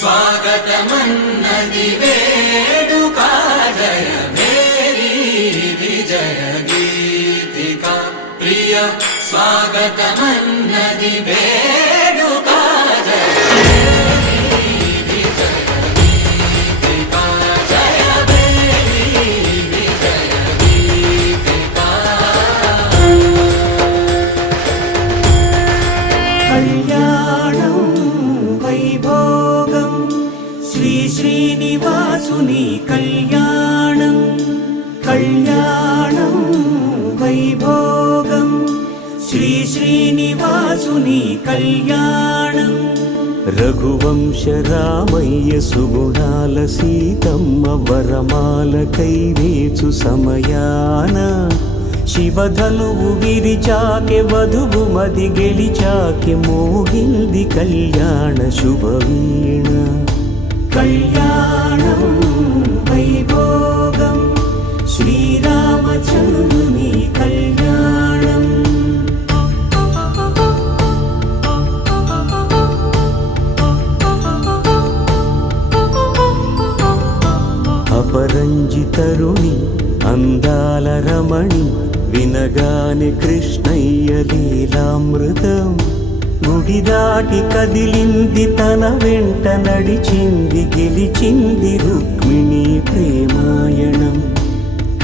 स्वागतमन्नदि वेडुका जय मेरी विजय गीतिका प्रिय स्वागतमन्नदि वेडुका श्रीनिवासुनि कल्याणं कल्याणं वैभोगं श्रीनिवासुनि कल्याणं रघुवंश रामय्य सुगुणाल सीतम्म वरमाल कैवेचु समयान शिवधनुवु विरिचाके वधुवु मदि गेलिचाके मोहिंदि कल्याण शुभवीण कल्याणं वैभोगं श्रीरामचन्द्रुनि कल्याणम् अपरञ्जितरुणि अंदाल रमणि विनगाने कृष्णय्य लीलामृतम् గుడి దాటి కదిలింది తన వెంట నడిచింది గెలిచింది రుక్మిణి ప్రేమాయణం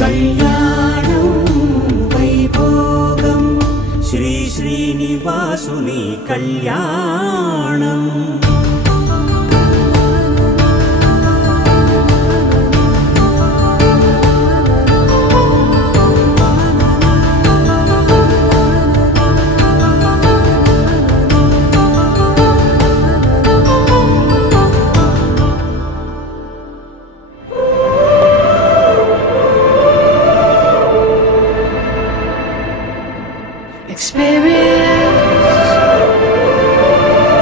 కళ్యాణం వైభోగం శ్రీ శ్రీనివాసుని కళ్యాణం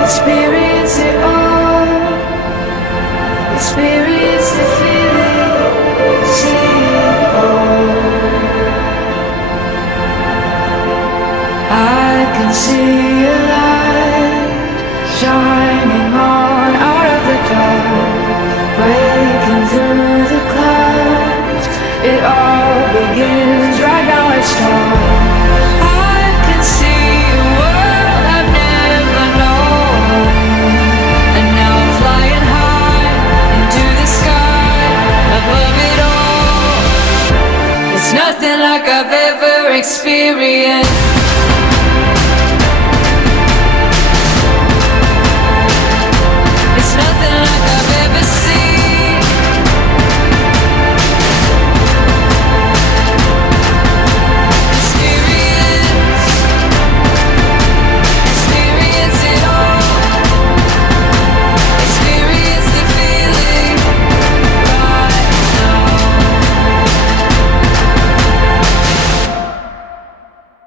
Experience it all. Experience the feeling, see it all. I can see a light shining on out of the dark, breaking through the clouds. It all begins right now. It starts. Nothing like I've ever experienced.